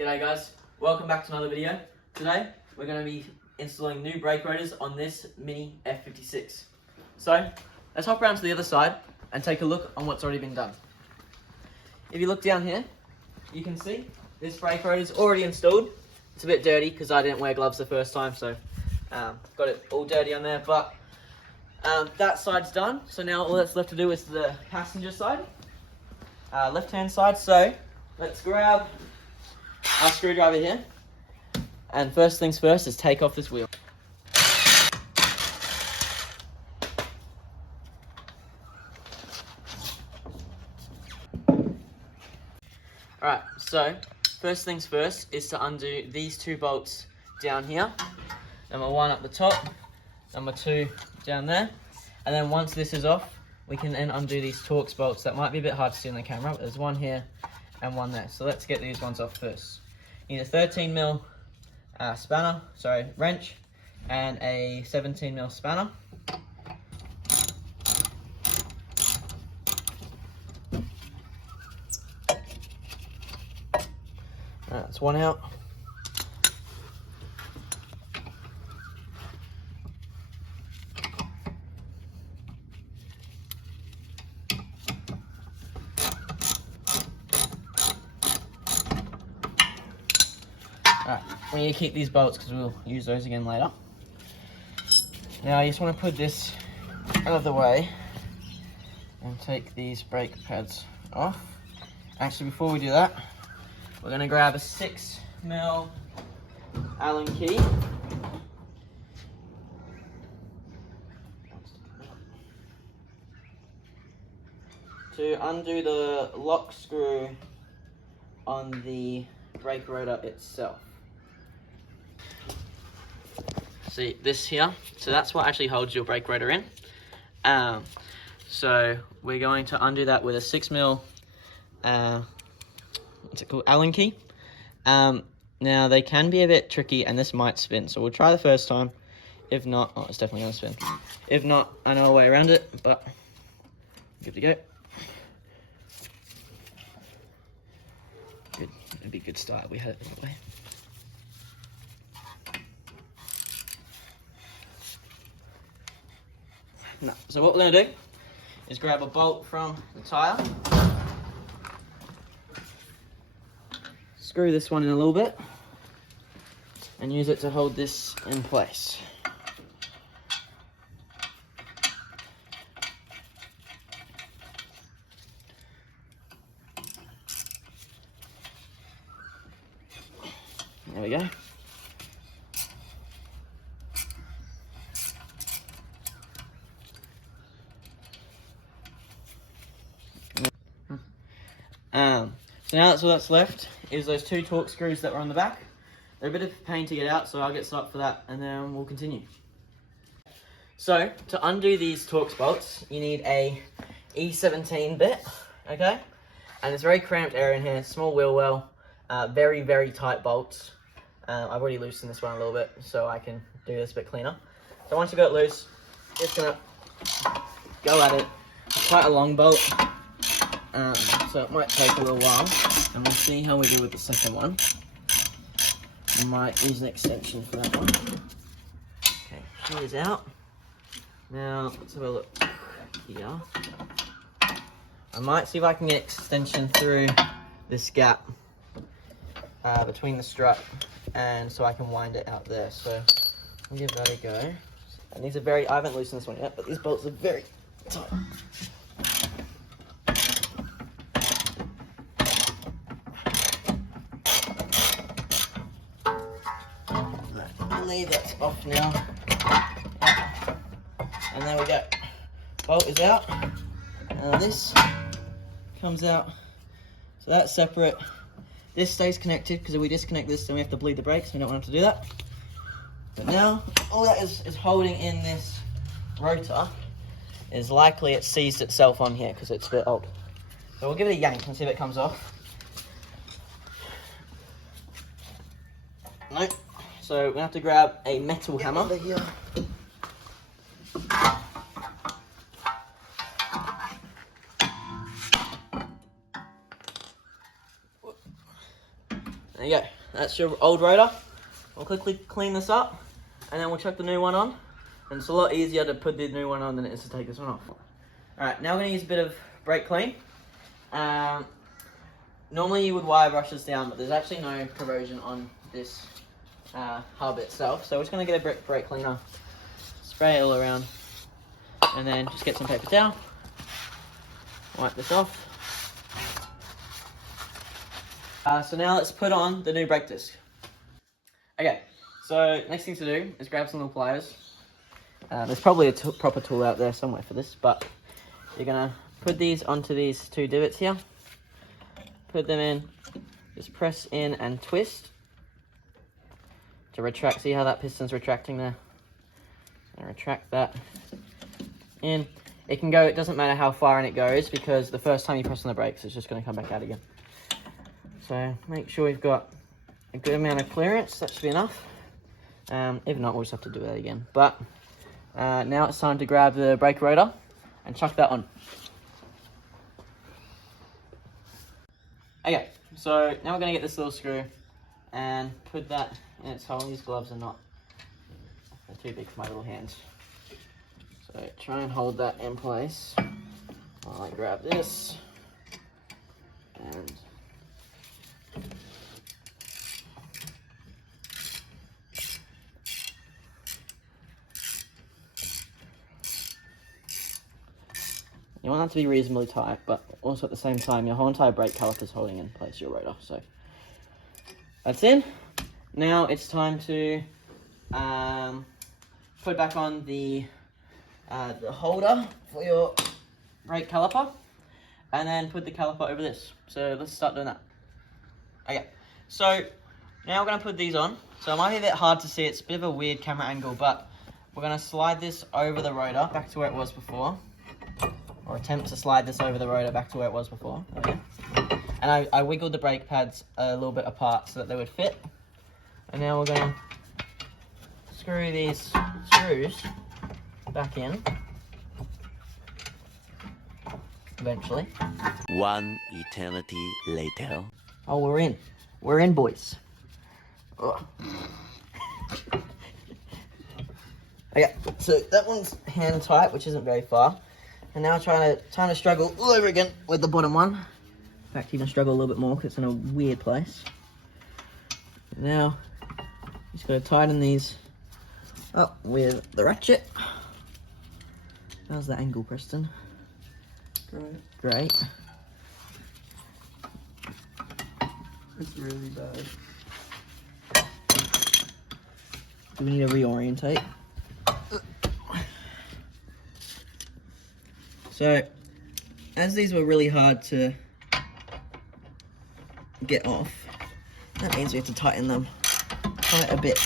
G'day guys, welcome back to another video. Today we're going to be installing new brake rotors on this Mini F56. So let's hop around to the other side and take a look on what's already been done. If you look down here, you can see this brake rotor is already installed. It's a bit dirty because I didn't wear gloves the first time, so got it all dirty on there, but that side's done. So now all that's left to do is the passenger side, left hand side. So let's grab our screwdriver here, and first things first is take off this wheel. Alright, so first things first is to undo these two bolts down here. Number one up the top, number two down there. And then once this is off, we can then undo these Torx bolts. That might be a bit hard to see on the camera, but there's one here and one there. So let's get these ones off first. You need a 13mm wrench, and a 17mm spanner. That's one out. Alright, we need to keep these bolts because we'll use those again later. Now you just want to put this out of the way and take these brake pads off. Actually, before we do that, we're going to grab a 6mm Allen key. To undo the lock screw on the brake rotor itself. See this here? So that's what actually holds your brake rotor in. So we're going to undo that with a 6mm what's it called? Allen key. Now they can be a bit tricky and this might spin, so we'll try the first time. If not, oh, it's definitely gonna spin. If not, I know a way around it, but good to go. Good, it'd be a good start. We had it the way. No. So what we're gonna do is grab a bolt from the tire. Screw this one in a little bit and use it to hold this in place. There we go. So now that's all that's left is those two Torx screws that were on the back. They're a bit of a pain to get out, so I'll get set up for that and then we'll continue. So to undo these Torx bolts, you need a E17 bit, okay? And it's very cramped area in here, small wheel well, very, very tight bolts. I've already loosened this one a little bit so I can do this a bit cleaner. So once you've got it loose, just gonna go at it. It's quite a long bolt. So it might take a little while, and we'll see how we do with the second one. I might use an extension for that one. Okay, shears out. Now, let's have a look here. I might see if I can get extension through this gap between the strut, and so I can wind it out there. So, I'll give that a go. And these are very, I haven't loosened this one yet, but these bolts are very tight. That's off now. And there we go. Bolt is out. And this comes out. So that's separate. This stays connected because if we disconnect this, then we have to bleed the brakes. We don't want to do that. But now, all that is holding in this rotor is likely it seized itself on here because it's a bit old. So we'll give it a yank and see if it comes off. Nope. So we're going to have to grab a metal hammer. Here. There you go. That's your old rotor. We'll quickly clean this up, and then we'll chuck the new one on. And it's a lot easier to put the new one on than it is to take this one off. Alright, now we're going to use a bit of brake clean. Normally you would wire brush this down, but there's actually no corrosion on this hub itself. So we're just going to get a brake cleaner, spray it all around, and then just get some paper towel, wipe this off. So now let's put on the new brake disc. Okay, so next thing to do is grab some little pliers. There's probably a proper tool out there somewhere for this, but you're gonna put these onto these two divots here. Put them in, just press in and twist to retract. See how that piston's retracting there? And retract that in. It can go, it doesn't matter how far in it goes, because the first time you press on the brakes, it's just gonna come back out again. So make sure we've got a good amount of clearance. That should be enough. If not, we'll just have to do that again. But now it's time to grab the brake rotor and chuck that on. Okay, so now we're going to get this little screw and put that in its hole. These gloves are not, they're too big for my little hands. So try and hold that in place while I grab this. And you want that to be reasonably tight, but also at the same time, your whole entire brake caliper is holding in place your rotor. So that's in. Now it's time to put back on the holder for your brake caliper, and then put the caliper over this. So let's start doing that. Okay, so now we're going to put these on. So it might be a bit hard to see, it's a bit of a weird camera angle, but we're going to slide this over the rotor back to where it was before. Or attempt to slide this over the rotor back to where it was before. Okay. And I wiggled the brake pads a little bit apart so that they would fit. And now we're going to screw these screws back in. Eventually. One eternity later. Oh, we're in. We're in, boys. Oh. Okay, so that one's hand tight, which isn't very far. And now trying to struggle all over again with the bottom one. In fact, even struggle a little bit more because it's in a weird place. Now, just got to tighten these up with the ratchet. How's the angle, Preston? Great. It's really bad. Do we need to reorientate? So, as these were really hard to get off, that means we have to tighten them quite a bit.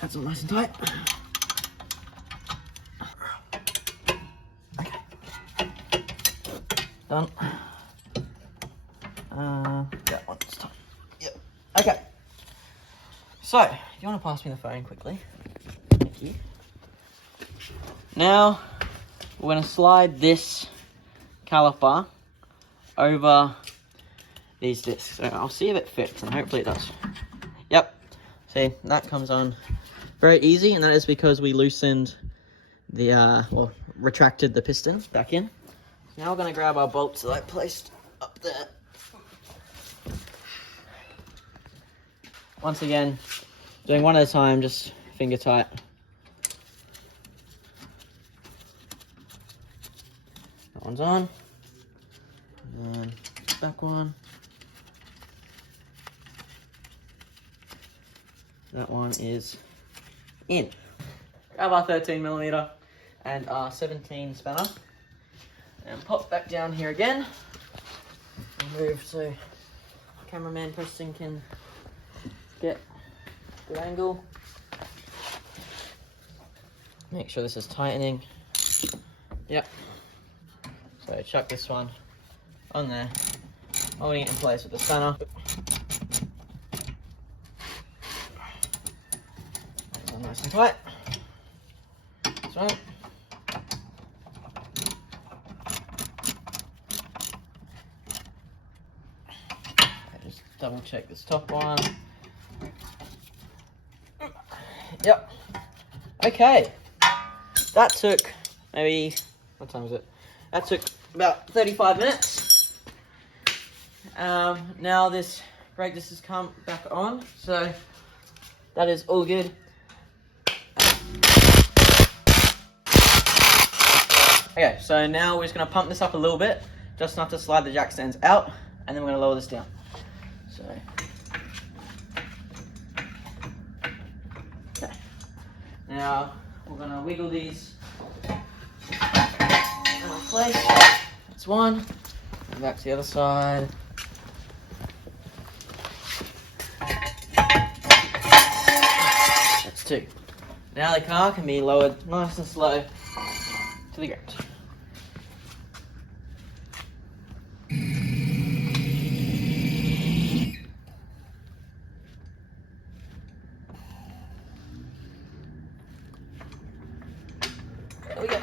That's all nice and tight. Okay. Done. That one's tight. Yep. Okay. So, if you want to pass me the phone quickly. Thank you. Now, we're going to slide this caliper over these discs. So I'll see if it fits, and hopefully it does. Yep. See, that comes on very easy, and that is because we loosened the, retracted the piston back in. Now we're going to grab our bolts that I placed up there. Once again, doing one at a time, just finger tight. That one's on. And then back one. That one is in. Grab our 13mm and our 17 spanner. And pop back down here again. And move so cameraman Preston can get a good angle. Make sure this is tightening. Yep. So chuck this one on there, holding it in place with the spanner. That's all nice and tight. This one. double check this top one. Yep. Okay. That took maybe, what time was it? That took about 35 minutes. Now this brake disc has come back on, so that is all good. Okay, so now we're just going to pump this up a little bit, just enough to slide the jack stands out, and then we're going to lower this down. So, okay. Now we're going to wiggle these in place. That's one. And back to the other side. That's two. Now the car can be lowered nice and slow to the ground. There we go.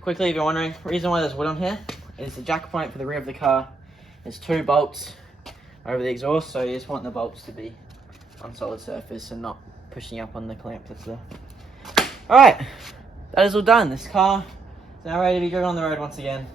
Quickly, if you're wondering, the reason why there's wood on here is the jack point for the rear of the car. There's 2 bolts over the exhaust, so you just want the bolts to be on solid surface and not pushing up on the clamp that's there. Alright, that is all done. This car is now ready to be driven on the road once again.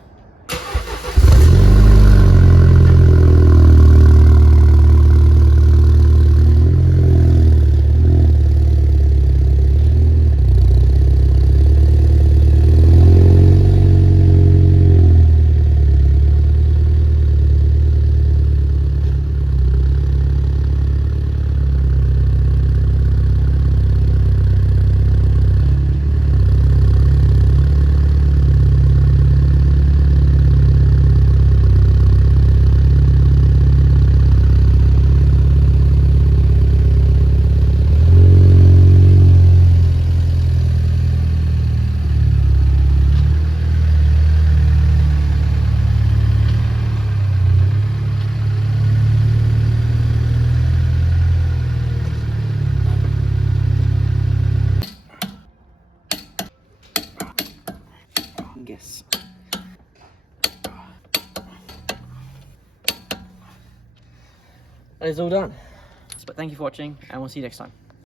Yes. That is all done. But thank you for watching, and we'll see you next time.